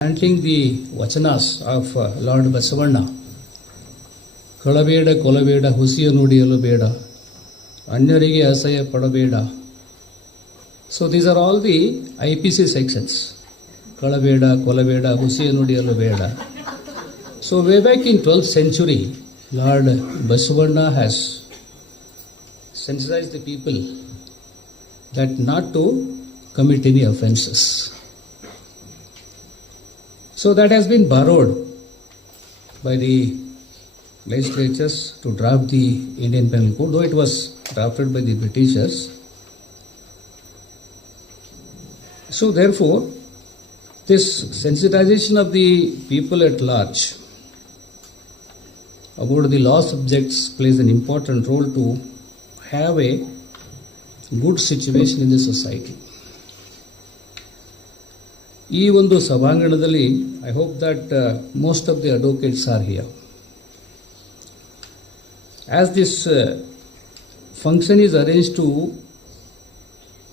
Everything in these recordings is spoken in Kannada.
chanting the vachanas of uh, Lord Basavanna, ಕಳಬೇಡ ಕೊಲಬೇಡ ಹುಸಿಯ ನುಡಿಯಲು ಬೇಡ ಅನ್ಯರಿಗೆ ಅಸಹ್ಯ ಪಡಬೇಡ so these are all the I P C sections ಕಳಬೇಡ ಕೊಲಬೇಡ ಹುಸಿಯ ನುಡಿಯಲು ಬೇಡ so we back in twelfth century lord Basavanna has sensitized the people that not to commit any offenses. So that has been borrowed by the legislatures to draft the Indian Penal Code, though it was drafted by the Britishers. So therefore, this sensitization of the people at large about the law subjects plays an important role to have a good situation in the society. ಈ ಒಂದು ಸಭಾಂಗಣದಲ್ಲಿ I hope that most of the advocates are here as this function is arrange to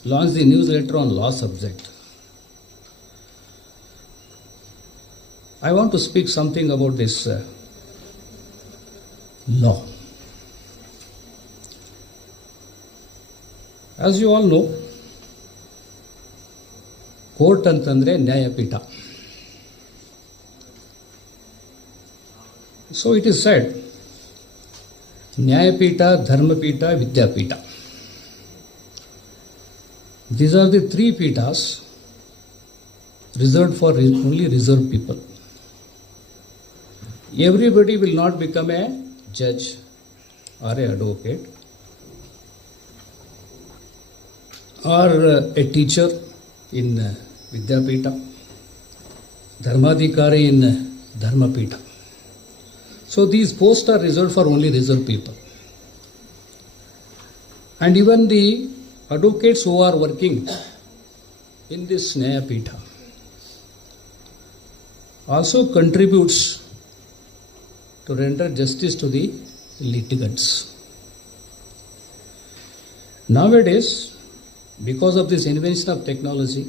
launch the newsletter on law subject. I want to speak something about this uh, law. As you all know court ಅಂತಂದರೆ ನ್ಯಾಯಪೀಠ. ಸೊ ಇಟ್ ಈಸ್ ಸೆಡ್ ನ್ಯಾಯಪೀಠ ಧರ್ಮಪೀಠ ವಿದ್ಯಾಪೀಠ. ದೀಸ್ ಆರ್ ದಿ ತ್ರೀ ಪೀಠಾಸ್ reserved for only reserve people everybody will not become a judge or a advocate or uh, a teacher. In Vidyapita, Dharmadhikari in Dharmapita. So these posts are reserved for only reserved people. And even the advocates who are working in this Nyayapita also contributes to render justice to the litigants. Nowadays, because of this invention of technology,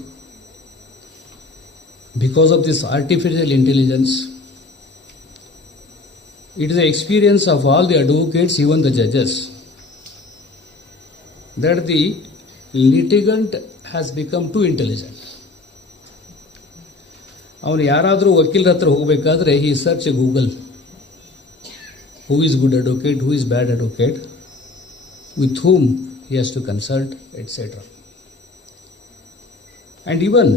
because of this artificial intelligence, it is the experience of all the advocates, even the judges, that the litigant has become too intelligent. ಅವನು ಯಾರಾದರೂ ವಕೀಲರ ಹತ್ರ ಹೋಗಬೇಕಾದ್ರೆ ಈ search Google who is good advocate who is bad advocate with whom he has to consult, etc. And even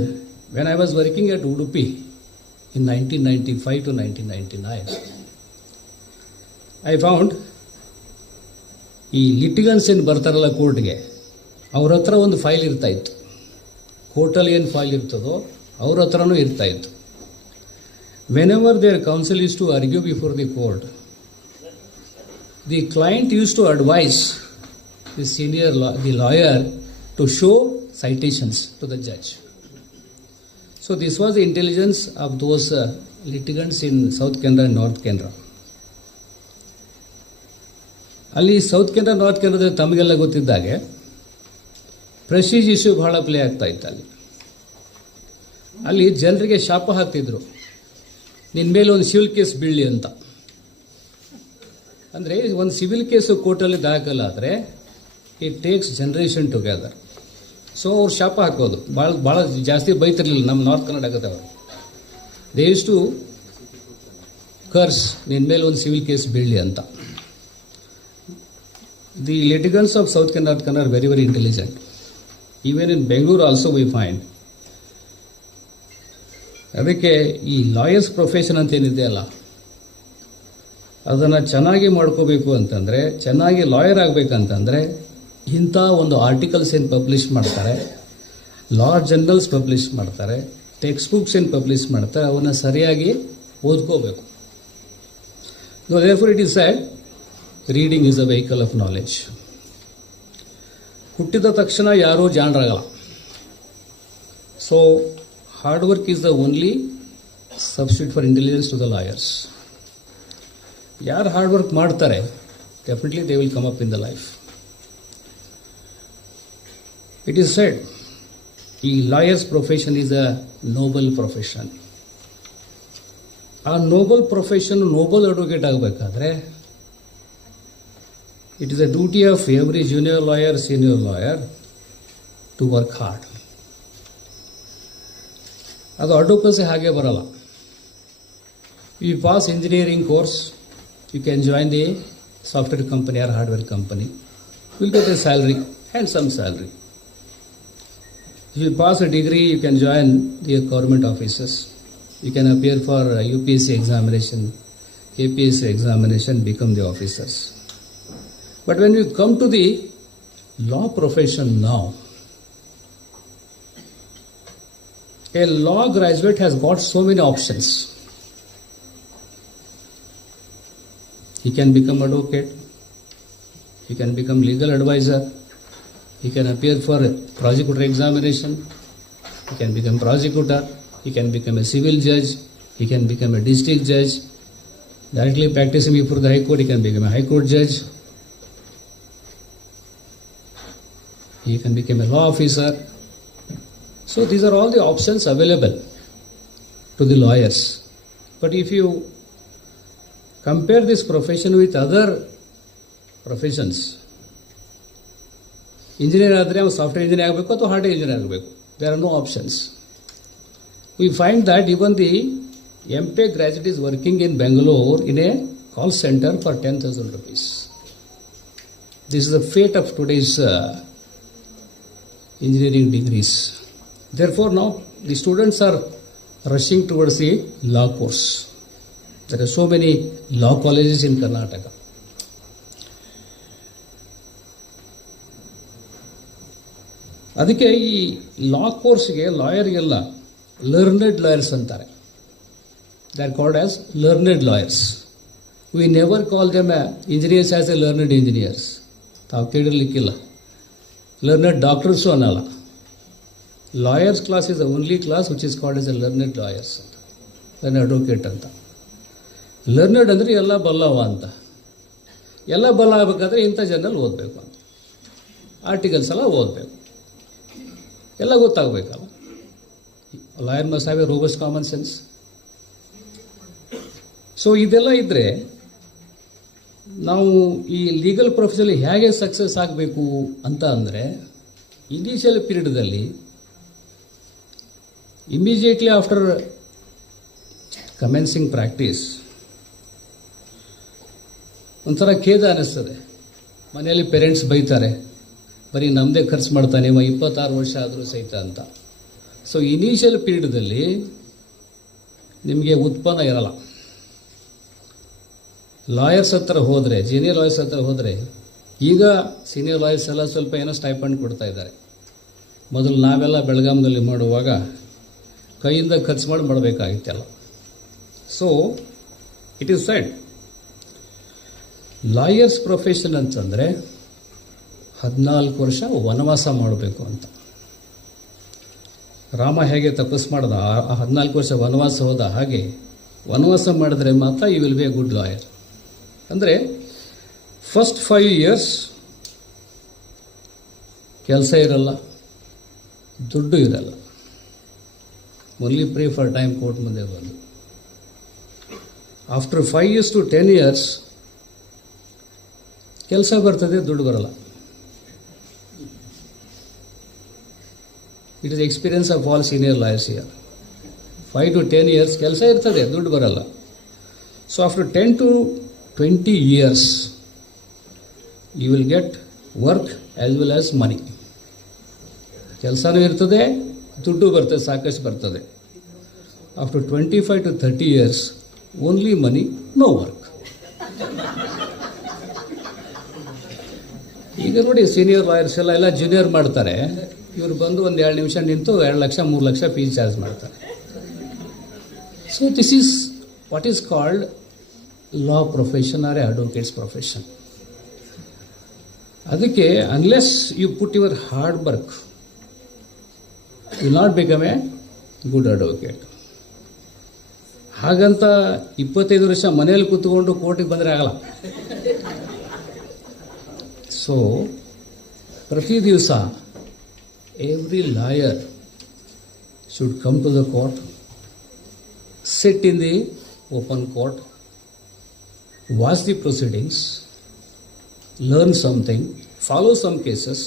when I was working at Udupi in 1995 to 1999, I found ಈ ಲಿಟಿಗನ್ಸ್ ಏನು ಬರ್ತಾರಲ್ಲ ಕೋರ್ಟ್ಗೆ ಅವ್ರ ಹತ್ರ ಒಂದು ಫೈಲ್ ಇರ್ತಾ ಇತ್ತು. ಕೋರ್ಟಲ್ಲಿ ಏನು ಫೈಲ್ ಇರ್ತದೋ ಅವ್ರ ಹತ್ರನೂ ಇರ್ತಾ ಇತ್ತು. Whenever their counsel is to argue before the court the client use to advise the senior law the lawyer to show citations to the judge. So this was the intelligence of those uh, litigants in South Canada and North Canada. ಅಲ್ಲಿ ಸೌತ್ ಕೆನರಾ ನಾರ್ತ್ ಕೆನರಾದಲ್ಲಿ ತಮಗೆಲ್ಲ ಗೊತ್ತಿದ್ದಾಗೆ ಪ್ರೆಸ್ಟೀಜ್ ಇಶ್ಯೂ ಬಹಳ ಪ್ಲೇ ಆಗ್ತಾ ಇತ್ತು ಅಲ್ಲಿ ಅಲ್ಲಿ ಜನರಿಗೆ ಶಾಪ ಹಾಕ್ತಿದ್ರು ನಿನ್ನ ಮೇಲೆ ಒಂದು ಸಿವಿಲ್ ಕೇಸ್ ಬೀಳಲಿ ಅಂತ ಅಂದರೆ ಒಂದು ಸಿವಿಲ್ ಕೇಸು ಕೋರ್ಟಲ್ಲಿ ದಾಖಲಾದರೆ it takes generation together so ಅವ್ರು ಶಾಪ ಹಾಕೋದು. ಭಾಳ ಭಾಳ ಜಾಸ್ತಿ ಬೈತಿರ್ಲಿಲ್ಲ ನಮ್ಮ ನಾರ್ತ್ ಕರ್ನಾಟಕದವರು. ದೇ ಇಸ್ ಟು ಕರ್ಸ್ ನಿನ್ನ ಮೇಲೆ ಒಂದು ಸಿವಿಲ್ ಕೇಸ್ ಬೀಳಲಿ ಅಂತ. The litigants of South Karnataka are very very intelligent even in Bengaluru also we find ಅದಕ್ಕೆ ಈ ಲಾಯರ್ಸ್ ಪ್ರೊಫೆಷನ್ ಅಂತ ಏನಿದೆ ಅಲ್ಲ? ಅದನ್ನು ಚೆನ್ನಾಗಿ ಮಾಡ್ಕೋಬೇಕು ಅಂತಂದರೆ, ಚೆನ್ನಾಗಿ ಲಾಯರ್ ಆಗಬೇಕಂತಂದರೆ ಇಂಥ ಒಂದು ಆರ್ಟಿಕಲ್ಸ್ ಏನು ಪಬ್ಲಿಷ್ ಮಾಡ್ತಾರೆ? ಲಾ ಜರ್ನಲ್ಸ್ ಪಬ್ಲಿಷ್ ಮಾಡ್ತಾರೆ. ಟೆಕ್ಸ್ಟ್ ಬುಕ್ಸ್ ಏನು ಪಬ್ಲಿಷ್ ಮಾಡ್ತಾರೆ? ಅವನ್ನ ಸರಿಯಾಗಿ ಓದ್ಕೋಬೇಕು. It is said reading is a vehicle of knowledge ಹುಟ್ಟಿದ ತಕ್ಷಣ ಯಾರೂ ಜಾಣರಾಗಲ್ಲ so hard work is the only substitute for intelligence to the lawyers ಯಾರು ಹಾರ್ಡ್ ವರ್ಕ್ ಮಾಡ್ತಾರೆ definitely they will come up in the life it is said, the lawyers profession is a noble profession. ಆ ನೋಬಲ್ ಪ್ರೊಫೆಷನ್ ನೋಬಲ್ ಅಡ್ವೊಕೇಟ್ ಆಗಬೇಕಾದ್ರೆ it is a duty of every junior lawyer senior lawyer to work hard ಅದು ಅಡ್ವೊಕಸಿ ಹಾಗೆ ಬರಲ್ಲ. You pass engineering course you can join the software company or hardware company will get a salary handsome salary If you pass a degree, you can join the government offices. You can appear for UPSC examination, APSC examination, become the officers. But when you come to the law profession now, a law graduate has got so many options. He can become advocate, he can become legal advisor, he can appear for a prosecutor examination, he can become prosecutor, he can become a civil judge, he can become a district judge, directly practicing before the high court, he can become a high court judge, he can become a law officer. So these are all the options available to the lawyers. But if you compare this profession with other professions, engineer ಆದರೆ ಅವ್ನು ಸಾಫ್ಟ್ವೇರ್ ಇಂಜಿನಿಯರ್ ಆಗಬೇಕು ಅಥವಾ ಹಾರ್ಡ್ವೇರ್ ಇಂಜಿನಿಯರ್ ಆಗಬೇಕು there are no options we find that even the M P graduate is working in Bengaluru in a call centre for ten thousand rupees this is the fate of today's engineering degrees. Therefore, now the students are rushing towards the law course. There are so many law colleges in Karnataka. ಅದಕ್ಕೆ ಈ ಲಾ ಕೋರ್ಸ್ಗೆ ಲಾಯರ್ಗೆಲ್ಲ ಲರ್ನೆಡ್ ಲಾಯರ್ಸ್ ಅಂತಾರೆ. They are called as learned lawyers we never call them engineers as a learned engineers ತಾವು ಕೇಳಿರ್ಲಿಕ್ಕಿಲ್ಲ. ಲರ್ನೆಡ್ ಡಾಕ್ಟರ್ಸು ಅನ್ನಲ್ಲ. Lawyers class is the only class which is called as a learned lawyers ಅಂತ ಅಡ್ವೊಕೇಟ್ ಅಂತ. ಲರ್ನೆಡ್ ಅಂದರೆ ಎಲ್ಲ ಬಲ್ಲವ ಅಂತ. ಎಲ್ಲ ಬಲ್ಲ ಆಗಬೇಕಾದ್ರೆ ಇಂಥ ಜನರಲ್ಲಿ ಓದಬೇಕು ಅಂತ. ಆರ್ಟಿಕಲ್ಸ್ ಎಲ್ಲ ಓದಬೇಕು. ಎಲ್ಲ ಗೊತ್ತಾಗಬೇಕಲ್ಲ. Lawyer must have a robust common sense so ಇದೆಲ್ಲ ಇದ್ದರೆ ನಾವು ಈ ಲೀಗಲ್ ಪ್ರೊಫೆಷನಲ್ಲಿ ಹೇಗೆ ಸಕ್ಸಸ್ ಆಗಬೇಕು ಅಂತ ಅಂದರೆ initial ಪೀರಿಯಡ್ದಲ್ಲಿ immediately after commencing practice ಒಂಥರ ಖೇದ ಅನ್ನಿಸ್ತದೆ ಮನೆಯಲ್ಲಿ ಪೇರೆಂಟ್ಸ್ ಬೈತಾರೆ. ಬರೀ ನಮ್ಮದೇ ಖರ್ಚು ಮಾಡ್ತಾನೆ, ಇವ ಇಪ್ಪತ್ತಾರು ವರ್ಷ ಆದರೂ ಸಹಿತ ಅಂತ. ಸೊ ಇನಿಷಿಯಲ್ ಪೀರಿಯಡ್ದಲ್ಲಿ ನಿಮಗೆ ಉತ್ಪನ್ನ ಇರಲ್ಲ. ಲಾಯರ್ಸ್ ಹತ್ರ ಹೋದರೆ ಜೀನಿಯರ್ ಲಾಯರ್ಸ್ ಹತ್ರ ಹೋದರೆ, ಈಗ ಸೀನಿಯರ್ ಲಾಯರ್ಸ್ ಎಲ್ಲ ಸ್ವಲ್ಪ ಏನೋ ಸ್ಟೈಪಂಡ್ ಕೊಡ್ತಾ ಇದ್ದಾರೆ. ಮೊದಲು ನಾವೆಲ್ಲ ಬೆಳಗಾಂದಲ್ಲಿ ಮಾಡುವಾಗ ಕೈಯಿಂದ ಖರ್ಚು ಮಾಡಿ ಮಾಡಬೇಕಾಗಿತ್ತೆಲ್ಲ so it is said lawyers profession ಅಂತಂದರೆ ಹದಿನಾಲ್ಕು ವರ್ಷ ವನವಾಸ ಮಾಡಬೇಕು ಅಂತ. ರಾಮ ಹೇಗೆ ತಪಸ್ ಮಾಡ್ದ? ಆ- ಹದಿನಾಲ್ಕು ವರ್ಷ ವನವಾಸ ಹೋದ ಹಾಗೆ ವನವಾಸ ಮಾಡಿದ್ರೆ ಮಾತ್ರ you will be a good lawyer ಅಂದರೆ ಫಸ್ಟ್ ಫೈವ್ ಇಯರ್ಸ್ ಕೆಲಸ ಇರಲ್ಲ, ದುಡ್ಡು ಇರಲ್ಲ. Only pray for time court ಮುಂದೆ ಬಂದು after five years to ten years ಕೆಲಸ ಬರ್ತದೆ, ದುಡ್ಡು ಬರಲ್ಲ. It is experience of all senior lawyers year five to ten years ಕೆಲಸ ಇರ್ತದೆ, ದುಡ್ಡು ಬರಲ್ಲ. So after ten to twenty years you will get work as well as money ಕೆಲಸನೂ ಇರ್ತದೆ, ದುಡ್ಡು ಬರ್ತದೆ, ಸಾಕಷ್ಟು ಬರ್ತದೆ. After twenty five to thirty years only money no work ಈಗ ನೋಡಿ ಸೀನಿಯರ್ ಲಾಯರ್ಸ್ ಎಲ್ಲ ಎಲ್ಲ ಜೂನಿಯರ್ ಮಾಡ್ತಾರೆ. ಇವರು ಬಂದು ಒಂದು ಎರಡು ನಿಮಿಷ ನಿಂತು ಎರಡು ಲಕ್ಷ, ಮೂರು ಲಕ್ಷ ಫೀಸ್ ಚಾರ್ಜ್ ಮಾಡ್ತಾರೆ. So this is what is called law profession or a advocates profession ಅದಕ್ಕೆ unless you put your hard work you not become a good advocate ಹಾಗಂತ ಇಪ್ಪತ್ತೈದು ವರ್ಷ ಮನೆಯಲ್ಲಿ ಕೂತ್ಕೊಂಡು ಕೋರ್ಟಿಗೆ ಬಂದರೆ ಆಗಲ್ಲ. ಸೊ ಪ್ರತಿ ದಿವಸ every lawyer should come to the court, sit in the open court, watch the proceedings, learn something, follow some cases,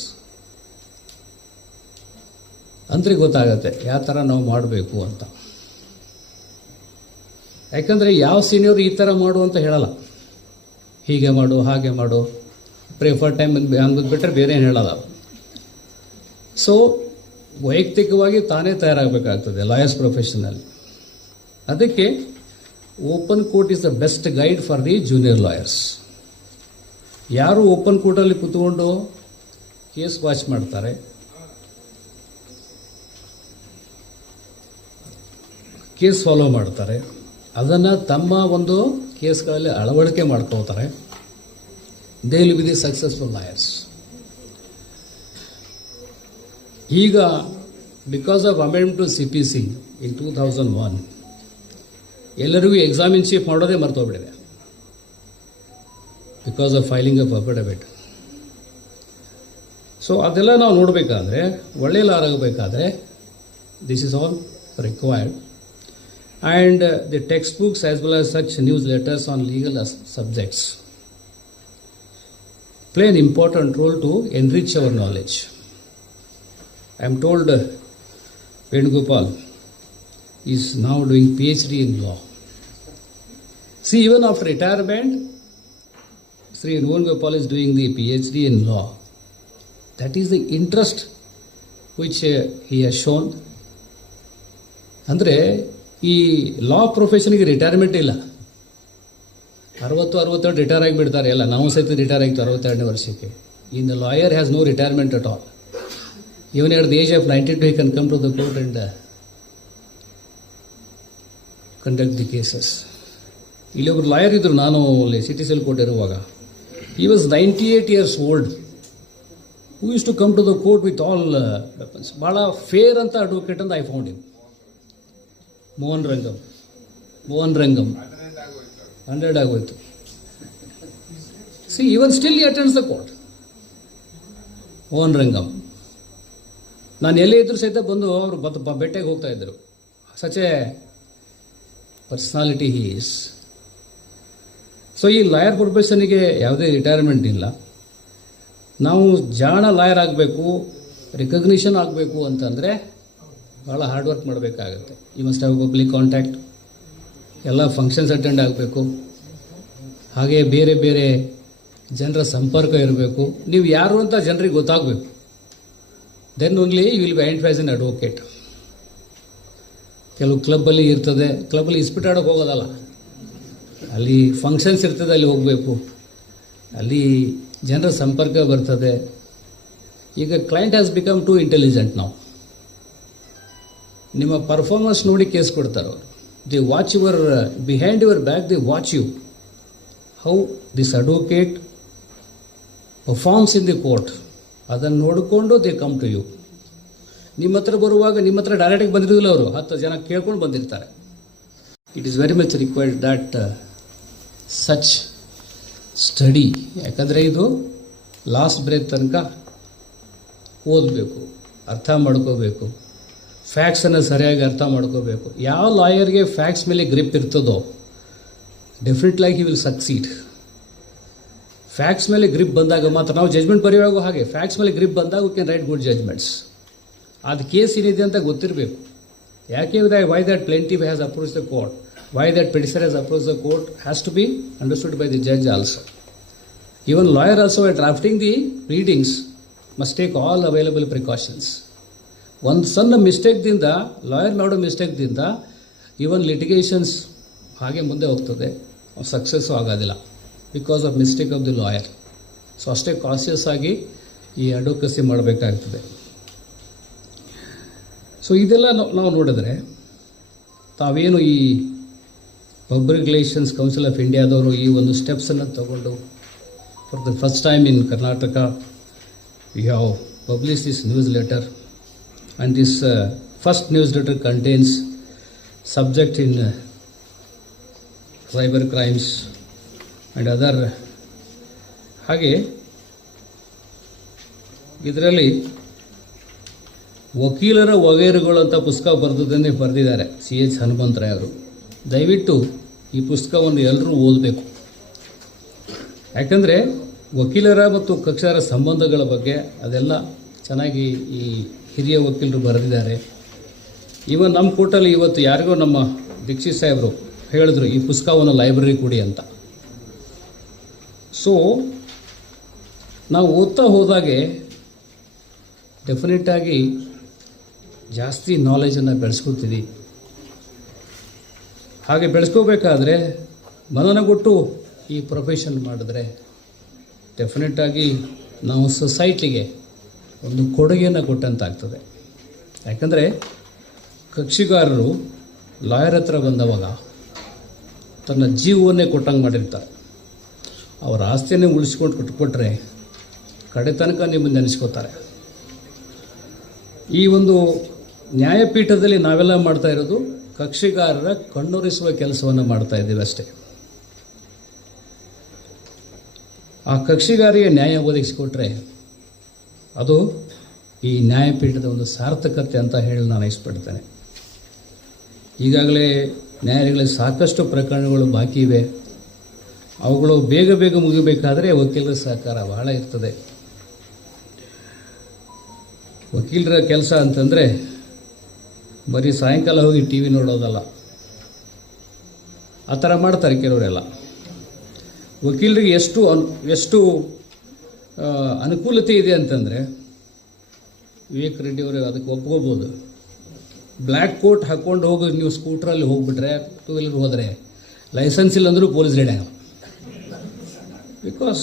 ಅಂದರೆ ಗೊತ್ತಾಗತ್ತೆ ಯಾವ ಥರ ನಾವು ಮಾಡಬೇಕು ಅಂತ ಯಾಕಂದರೆ ಯಾವ ಸೀನಿಯರ್ ಈ ಥರ ಮಾಡು ಅಂತ ಹೇಳಲ್ಲ ಹೀಗೆ ಮಾಡು ಹಾಗೆ ಮಾಡು ಪ್ರಿಫರ್ ಟೈಮ್ ಹಂಗೆ ಬಿಟ್ಟರೆ ಬೇರೆ ಏನು ಹೇಳಲ್ಲ ಸೊ ವೈಯಕ್ತಿಕವಾಗಿ ತಾನೇ ತಯಾರಾಗಬೇಕಾಗ್ತದೆ ಲಾಯರ್ಸ್ ಪ್ರೊಫೆಷನಲ್ಲಿ ಅದಕ್ಕೆ open court is the best guide for the junior lawyers ಯಾರು ಓಪನ್ ಕೋರ್ಟಲ್ಲಿ ಕೂತ್ಕೊಂಡು ಕೇಸ್ ವಾಚ್ ಮಾಡ್ತಾರೆ? ಕೇಸ್ ಫಾಲೋ ಮಾಡ್ತಾರೆ. ಅದನ್ನು ತಮ್ಮ ಒಂದು ಕೇಸ್ಗಳಲ್ಲಿ ಅಳವಡಿಕೆ ಮಾಡ್ಕೋತಾರೆ they will be the successful lawyers ಈಗ because of amend to C P C in two thousand one ಎಲ್ಲರಿಗೂ ಎಕ್ಸಾಮಿನ್ ಚೀಫ್ ಮಾಡೋದೇ ಮರ್ತೋಗ್ಬಿಟ್ಟಿದೆ. Because of filing of affidavit so ಅದೆಲ್ಲ ನಾವು ನೋಡಬೇಕಾದ್ರೆ, ಒಳ್ಳೆಯ ಲಾರ್ ಆಗಬೇಕಾದ್ರೆ this is all required and the textbooks as well as such newsletters on legal subjects play an important role to enrich our knowledge. I am told uh, Venugopal is now doing PhD in law. See, even after retirement, Sri Venugopal is doing the PhD in law. That is the interest which uh, he has shown. ಅಂದರೆ ಈ ಲಾ ಪ್ರೊಫೆಷನ್ಗೆ ರಿಟೈರ್ಮೆಂಟ್ ಇಲ್ಲ ಅರವತ್ತು ಅರವತ್ತೆರಡು ರಿಟೈರ್ ಆಗಿಬಿಡ್ತಾರೆ ಎಲ್ಲ ನಾವು ಸಹಿತ ರಿಟೈರ್ ಆಗಿತ್ತು ಅರವತ್ತೆರಡನೇ ವರ್ಷಕ್ಕೆ in lawyer has no retirement at all even at the age of ninety two he can come to the court and conduct the cases ಇಲ್ಲಿ ಒಬ್ರು ಲಾಯರ್ ಇದ್ರು, ನಾನು ಅಲ್ಲಿ ಸಿಟಿ ಸೆಲ್ ಕೋರ್ಟ್ ಇರುವಾಗ. ಈ was ninety eight years old who is to come to the court with all weapons ಭಾಳ ಫೇರ್ ಅಂತ ಅಡ್ವೊಕೇಟ್ ಅಂತ I found him Mohan Rangam Mohan Rangam hundred ಆಗೋಯ್ತು. She even still attends the court Mohan Rangam. ನಾನು ಎಲ್ಲೇ ಇದ್ರು ಸಹಿತ ಬಂದು ಅವರು ಬತ್ ಬೆಟ್ಟೆಗೆ ಹೋಗ್ತಾ ಇದ್ದರು such a personality is so ಈ ಲಾಯರ್ ಪ್ರೊಫೆಷನಿಗೆ ಯಾವುದೇ ರಿಟೈರ್ಮೆಂಟ್ ಇಲ್ಲ. ನಾವು ಜಾಣ ಲಾಯರ್ ಆಗಬೇಕು ರಿಕಗ್ನಿಷನ್ ಆಗಬೇಕು ಅಂತಂದರೆ ಭಾಳ ಹಾರ್ಡ್ ವರ್ಕ್ ಮಾಡಬೇಕಾಗತ್ತೆ. He must have public contact ಎಲ್ಲ ಫಂಕ್ಷನ್ಸ್ ಅಟೆಂಡ್ ಆಗಬೇಕು. ಹಾಗೆ ಬೇರೆ ಬೇರೆ ಜನರ ಸಂಪರ್ಕ ಇರಬೇಕು. ನೀವು ಯಾರು ಅಂತ ಜನರಿಗೆ ಗೊತ್ತಾಗಬೇಕು. Then only you will be identifies an advocate ಕೆಲವು ಕ್ಲಬ್ಬಲ್ಲಿ ಇರ್ತದೆ ಕ್ಲಬ್ಬಲ್ಲಿ ಇಸ್ಪಿಟ್ ಆಡೋಕೆ ಹೋಗೋದಲ್ಲ. ಅಲ್ಲಿ ಫಂಕ್ಷನ್ಸ್ ಇರ್ತದೆ, ಅಲ್ಲಿ ಹೋಗಬೇಕು. ಅಲ್ಲಿ ಜನರ ಸಂಪರ್ಕ ಬರ್ತದೆ. ಈಗ client has become to intelligent ನಾವು ನಿಮ್ಮ ಪರ್ಫಾರ್ಮೆನ್ಸ್ ನೋಡಿ ಕೇಸ್ ಕೊಡ್ತಾರೆ the watch your behind your back the watch you how this advocate performs in the court ಅದನ್ನು ನೋಡಿಕೊಂಡು ದೇ ಕಮ್ ಟು ಯು ನಿಮ್ಮ ಹತ್ರ ಬರುವಾಗ ನಿಮ್ಮ ಹತ್ರ ಡೈರೆಕ್ಟಾಗಿ ಬಂದಿರೋದಿಲ್ಲ ಅವರು. ಹತ್ತು ಜನ ಕೇಳ್ಕೊಂಡು ಬಂದಿರ್ತಾರೆ. It is very much required that such study ಯಾಕಂದರೆ ಇದು ಲಾಸ್ಟ್ ಬ್ರೇಕ್ ತನಕ ಓದಬೇಕು, ಅರ್ಥ ಮಾಡ್ಕೋಬೇಕು ಫ್ಯಾಕ್ಸನ್ನು ಸರಿಯಾಗಿ ಅರ್ಥ ಮಾಡ್ಕೋಬೇಕು. ಯಾವ ಲಾಯರ್ಗೆ ಫ್ಯಾಕ್ಸ್ ಮೇಲೆ ಗ್ರಿಪ್ ಇರ್ತದೋ ಡೆಫಿನೆಟ್ಲಾಗಿ ಹಿ ವಿಲ್ ಸಕ್ಸೀಡ್ ಫ್ಯಾಕ್ಸ್ ಮೇಲೆ ಗ್ರಿಪ್ ಬಂದಾಗ ಮಾತ್ರ ನಾವು ಜಜ್ಮೆಂಟ್ ಬರೆಯುವಾಗ ಹಾಗೆ. ಫ್ಯಾಕ್ಸ್ ಮೇಲೆ ಗ್ರಿಪ್ ಬಂದಾಗ ಕ್ಯಾನ್ ರೈಟ್ ಗುಡ್ ಜಜ್ಮೆಂಟ್ಸ್ ಅದು ಕೇಸ್ ಏನಿದೆ ಅಂತ ಗೊತ್ತಿರಬೇಕು. ಯಾಕೆ why that plaintiff has approach the court why that petitioner has approach the court has to be understood by the judge also even lawyer also I drafting the pleadings must take all available precautions ಒಂದು ಸಣ್ಣ ಮಿಸ್ಟೇಕ್ದಿಂದ ಲಾಯರ್ ಮಾಡೋ ಮಿಸ್ಟೇಕ್ದಿಂದ ಈವನ್ ಲಿಟಿಗೇಷನ್ಸ್ ಹಾಗೆ ಮುಂದೆ ಹೋಗ್ತದೆ. ಸಕ್ಸಸ್ಸು ಆಗೋದಿಲ್ಲ. Because of mistake of the lawyer so ಅಷ್ಟೇ ಕಾಸಿಯಸ್ ಆಗಿ ಈ ಅಡ್ವೊಕಸಿ ಮಾಡಬೇಕಾಗ್ತದೆ. ಸೊ ಇದೆಲ್ಲ ನಾವು ನೋಡಿದ್ರೆ ತಾವೇನು ಈ ಪಬ್ಲಿಕ್ ರಿಲೇಷನ್ಸ್ ಕೌನ್ಸಿಲ್ ಆಫ್ ಇಂಡಿಯಾದವರು ಈ ಒಂದು ಸ್ಟೆಪ್ಸನ್ನು ತಗೊಂಡು for the first time in Karnataka we have publish this newsletter and this first newsletter contains subject in cyber cyber crimes other ಹಾಗೆ ಇದರಲ್ಲಿ ವಕೀಲರ ಒಗೇರುಗಳು ಅಂತ ಪುಸ್ತಕ ಬರೆದದನ್ನೇ ಬರೆದಿದ್ದಾರೆ. ಸಿ ಎಚ್ ಹನುಮಂತರಾಯ್ ಅವರು. ದಯವಿಟ್ಟು ಈ ಪುಸ್ತಕವನ್ನು ಎಲ್ಲರೂ ಓದಬೇಕು. ಯಾಕಂದರೆ ವಕೀಲರ ಮತ್ತು ಕಕ್ಷರ ಸಂಬಂಧಗಳ ಬಗ್ಗೆ ಅದೆಲ್ಲ ಚೆನ್ನಾಗಿ ಈ ಹಿರಿಯ ವಕೀಲರು ಬರೆದಿದ್ದಾರೆ. ಇವನ್ ನಮ್ಮ ಕೋಟಲ್ಲಿ ಇವತ್ತು ಯಾರಿಗೋ ನಮ್ಮ ದೀಕ್ಷಿತ್ ಸಾಹೇಬರು ಹೇಳಿದ್ರು, ಈ ಪುಸ್ತಕವನ್ನು ಲೈಬ್ರರಿ ಕೊಡಿ ಅಂತ. ಸೊ ನಾವು ಓದ್ತಾ ಹೋದಾಗೆ ಡೆಫಿನೆಟ್ಟಾಗಿ ಜಾಸ್ತಿ ನಾಲೆಜನ್ನು ಬೆಳೆಸ್ಕೊತೀವಿ ಹಾಗೆ ಬೆಳೆಸ್ಕೋಬೇಕಾದ್ರೆ ಮನನಗೊಟ್ಟು ಈ ಪ್ರೊಫೆಷನ್ ಮಾಡಿದ್ರೆ ಡೆಫಿನೆಟ್ಟಾಗಿ ನಾವು ಸೊಸೈಟಿಗೆ ಒಂದು ಕೊಡುಗೆಯನ್ನು ಕೊಟ್ಟಂತಾಗ್ತದೆ. ಯಾಕಂದರೆ ಕಕ್ಷಿಗಾರರು ಲಾಯರ್ ಹತ್ರ ಬಂದವಾಗ ತನ್ನ ಜೀವವನ್ನೇ ಕೊಟ್ಟಂಗೆ ಮಾಡಿರ್ತಾರೆ. ಅವರ ಆಸ್ತಿಯನ್ನೇ ಉಳಿಸ್ಕೊಂಡು ಕೊಟ್ಕೊಟ್ರೆ ಕಡೆ ತನಕ ನಿಮ್ಮನ್ನು ನೆನೆಸ್ಕೋತಾರೆ. ಈ ಒಂದು ನ್ಯಾಯಪೀಠದಲ್ಲಿ ನಾವೆಲ್ಲ ಮಾಡ್ತಾ ಇರೋದು ಕಕ್ಷಿಗಾರರ ಕಣ್ಣೊರೆಸುವ ಕೆಲಸವನ್ನು ಮಾಡ್ತಾ ಇದ್ದೀವಿ ಅಷ್ಟೇ. ಆ ಕಕ್ಷಿಗಾರಿಗೆ ನ್ಯಾಯ ಒದಗಿಸಿಕೊಟ್ರೆ ಅದು ಈ ನ್ಯಾಯಪೀಠದ ಒಂದು ಸಾರ್ಥಕತೆ ಅಂತ ಹೇಳಿ ನಾನು ಇಷ್ಟಪಡ್ತೇನೆ ಈಗಾಗಲೇ ನ್ಯಾಯಾಲಯಗಳಲ್ಲಿ ಸಾಕಷ್ಟು ಪ್ರಕರಣಗಳು ಬಾಕಿ ಇವೆ. ಅವುಗಳು ಬೇಗ ಬೇಗ ಮುಗಿಬೇಕಾದರೆ ವಕೀಲರ ಸಹಕಾರ ಬಹಳ ಇರ್ತದೆ. ವಕೀಲರ ಕೆಲಸ ಅಂತಂದರೆ ಬರೀ ಸಾಯಂಕಾಲ ಹೋಗಿ ಟಿ ವಿ ನೋಡೋದಲ್ಲ. ಆ ಥರ ಮಾಡ್ತಾರೆ ಕೆಲವರೆಲ್ಲ. ವಕೀಲರಿಗೆ ಎಷ್ಟು ಅನ್, ಎಷ್ಟು ಅನುಕೂಲತೆ ಇದೆ ಅಂತಂದರೆ ವಿವೇಕ್ ರೆಡ್ಡಿ ಅವರು ಅದಕ್ಕೆ ಒಪ್ಕೋಬೋದು. ಬ್ಲ್ಯಾಕ್ ಕೋಟ್ ಹಾಕ್ಕೊಂಡು ಹೋಗಿ ನೀವು ಸ್ಕೂಟ್ರಲ್ಲಿ ಹೋಗ್ಬಿಟ್ರೆ, ಟೂ ವೀಲರ್ ಹೋದರೆ, ಲೈಸೆನ್ಸ್ ಇಲ್ಲಂದ್ರೂ ಪೊಲೀಸ್ ರೆಡಿ ಆಗಲ್ಲ. ಬಿಕಾಸ್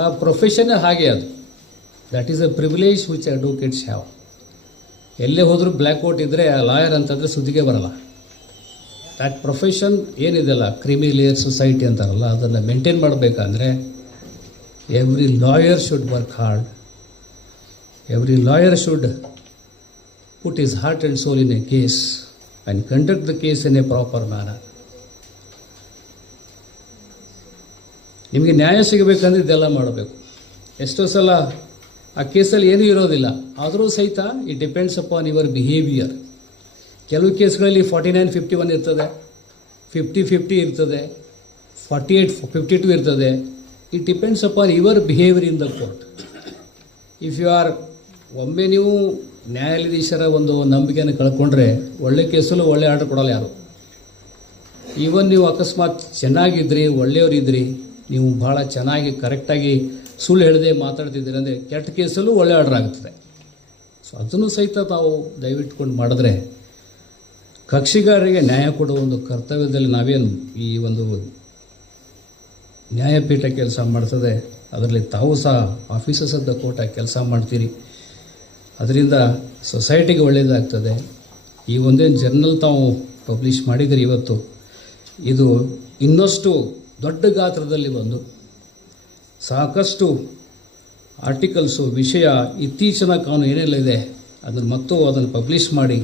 ಆ ಪ್ರೊಫೆಷನ್ ಹಾಗೆ ಅದು. That is a privilege which advocates have ಎಲ್ಲೇ ಹೋದರೂ ಬ್ಲ್ಯಾಕ್ ಔಟ್ ಇದ್ದರೆ ಆ ಲಾಯರ್ ಅಂತಂದರೆ ಸುದ್ದಿಗೆ ಬರಲ್ಲ. ದಟ್ ಪ್ರೊಫೆಷನ್ ಏನಿದೆಯಲ್ಲ ಕ್ರಿಮಿ ಲೇಯರ್ ಸೊಸೈಟಿ ಅಂತಾರಲ್ಲ, ಅದನ್ನು ಮೇಂಟೈನ್ ಮಾಡಬೇಕಂದ್ರೆ every lawyer should work hard every lawyer should put his heart and soul in a case and conduct the case in a proper manner. ನಿಮಗೆ ನ್ಯಾಯ ಸಿಗಬೇಕಂದ್ರೆ ಇದೆಲ್ಲ ಮಾಡಬೇಕು. ಎಷ್ಟೋ ಸಲ ಆ ಕೇಸಲ್ಲಿ ಏನೂ ಇರೋದಿಲ್ಲ. ಆದರೂ ಸಹಿತ it depends upon your behaviour ಕೆಲವು ಕೇಸ್ಗಳಲ್ಲಿ ಫಾರ್ಟಿ ನೈನ್ ಫಿಫ್ಟಿ ಒನ್ ಇರ್ತದೆ. ಫಿಫ್ಟಿ ಫಿಫ್ಟಿ ಇರ್ತದೆ. ಫಾರ್ಟಿ ಏಯ್ಟ್ ಫಿಫ್ಟಿ ಟು ಇರ್ತದೆ. It depends upon your behaviour in the court if you are ಒಮ್ಮೆ ನೀವು ನ್ಯಾಯಾಧೀಶರ ಒಂದು ನಂಬಿಕೆಯನ್ನು ಕಳ್ಕೊಂಡ್ರೆ ಒಳ್ಳೆ ಕೇಸಲ್ಲೂ ಒಳ್ಳೆ ಆರ್ಡರ್ ಕೊಡಲ್ಲ ಯಾರು. ಈವನ್ ನೀವು ಅಕಸ್ಮಾತ್ ಚೆನ್ನಾಗಿದ್ರಿ, ಒಳ್ಳೆಯವರಿದ್ರಿ ನೀವು ಭಾಳ ಚೆನ್ನಾಗಿ, ಕರೆಕ್ಟಾಗಿ ಸುಳ್ಳು ಹೇಳದೆ ಮಾತಾಡ್ತಿದ್ದೀರಿ ಅಂದರೆ ಕೆಟ್ಟ ಕೇಸಲ್ಲೂ ಒಳ್ಳೆ ಆರ್ಡರ್ ಆಗುತ್ತದೆ. ಸೊ ಅದನ್ನು ಸಹಿತ ತಾವು ದಯವಿಟ್ಕೊಂಡು ಮಾಡಿದ್ರೆ ಕಕ್ಷಿಗಾರರಿಗೆ ನ್ಯಾಯ ಕೊಡುವ ಒಂದು ಕರ್ತವ್ಯದಲ್ಲಿ ನಾವೇನು ಈ ಒಂದು ನ್ಯಾಯಪೀಠ ಕೆಲಸ ಮಾಡ್ತದೆ, ಅದರಲ್ಲಿ ತಾವು ಸಹ ಆಫೀಸರ್ಸ್ ಆಫ್ ದ ಕೋರ್ಟ್ ಕೆಲಸ ಮಾಡ್ತೀರಿ. ಅದರಿಂದ ಸೊಸೈಟಿಗೆ ಒಳ್ಳೆಯದಾಗ್ತದೆ ಈ ಒಂದೇ ಜರ್ನಲ್ ತಾವು ಪಬ್ಲಿಷ್ ಮಾಡಿದ್ರಿ ಇವತ್ತು. ಇದು ಇನ್ನಷ್ಟು ದೊಡ್ಡ ಗಾತ್ರದಲ್ಲಿ ಬಂದು ಸಾಕಷ್ಟು ಆರ್ಟಿಕಲ್ಸು, ವಿಷಯ ಇತ್ತೀಚಿನ ಕಾನೂನು ಏನೆಲ್ಲ ಇದೆ ಅದನ್ನು ಮತ್ತು ಅದನ್ನು ಪಬ್ಲಿಷ್ ಮಾಡಿ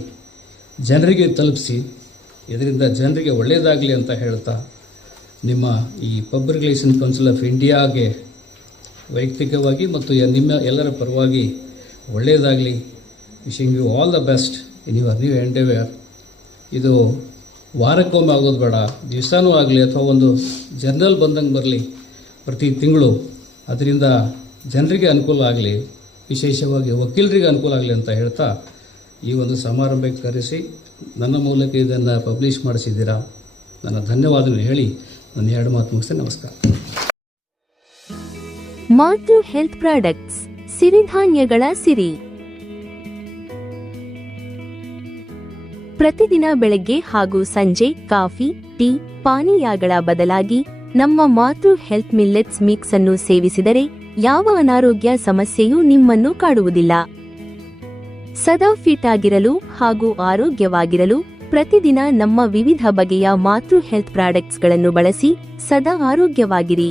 ಜನರಿಗೆ ತಲುಪಿಸಿ. ಇದರಿಂದ ಜನರಿಗೆ ಒಳ್ಳೆಯದಾಗಲಿ ಅಂತ ಹೇಳ್ತಾ ನಿಮ್ಮ ಈ ಪಬ್ಲಿಕ್ ರಿಲೇಷನ್ ಕೌನ್ಸಿಲ್ ಆಫ್ ಇಂಡಿಯಾಗೆ ವೈಯಕ್ತಿಕವಾಗಿ ಮತ್ತು ನಿಮ್ಮ ಎಲ್ಲರ ಪರವಾಗಿ ಒಳ್ಳೆಯದಾಗಲಿ wishing you all the best in your new endeavour. ಇದು ವಾರಕ್ಕೊಮ್ಮೆ ಆಗೋದು ಬೇಡ, ದಿವಸನೂ ಆಗಲಿ ಅಥವಾ ಒಂದು ಜನರಲ್ ಬಂದಂಗೆ ಬರಲಿ ಪ್ರತಿ ತಿಂಗಳು, ಅದರಿಂದ ಜನರಿಗೆ ಅನುಕೂಲ ಆಗಲಿ, ವಿಶೇಷವಾಗಿ ವಕೀಲರಿಗೆ ಅನುಕೂಲ ಆಗಲಿ ಅಂತ ಹೇಳ್ತಾ ಈ ಒಂದು ಸಮಾರಂಭಕ್ಕೆ ಕರೆಸಿ ನನ್ನ ಮೂಲಕ ಇದನ್ನು ಪಬ್ಲಿಷ್ ಮಾಡಿಸಿದ್ದೀರಾ? ನನ್ನ ಧನ್ಯವಾದಗಳು ಹೇಳಿ ನನ್ನ ಎರಡು ಮಾತು ಮುಗಿಸ್ತೇನೆ ನಮಸ್ಕಾರ. ಮಾತೃ ಹೆಲ್ತ್ ಪ್ರಾಡಕ್ಟ್ಸ್, ಸಿರಿಧಾನ್ಯಗಳ ಸಿರಿ. ಪ್ರತಿದಿನ ಬೆಳಗ್ಗೆ ಹಾಗೂ ಸಂಜೆ ಕಾಫಿ, ಟೀ, ಪಾನೀಯಗಳ ಬದಲಾಗಿ ನಮ್ಮ ಮಾತೃ ಹೆಲ್ತ್ ಮಿಲ್ಲೆಟ್ಸ್ ಮಿಕ್ಸ್ ಅನ್ನು ಸೇವಿಸಿದರೆ ಯಾವ ಅನಾರೋಗ್ಯ ಸಮಸ್ಯೆಯೂ ನಿಮ್ಮನ್ನು ಕಾಡುವುದಿಲ್ಲ. ಸದಾ ಫಿಟ್ ಆಗಿರಲು ಹಾಗೂ ಆರೋಗ್ಯವಾಗಿರಲು ಪ್ರತಿದಿನ ನಮ್ಮ ವಿವಿಧ ಬಗೆಯ ಮಾತೃ ಹೆಲ್ತ್ ಪ್ರಾಡಕ್ಟ್ಸ್ಗಳನ್ನು ಬಳಸಿ ಸದಾ ಆರೋಗ್ಯವಾಗಿರಿ.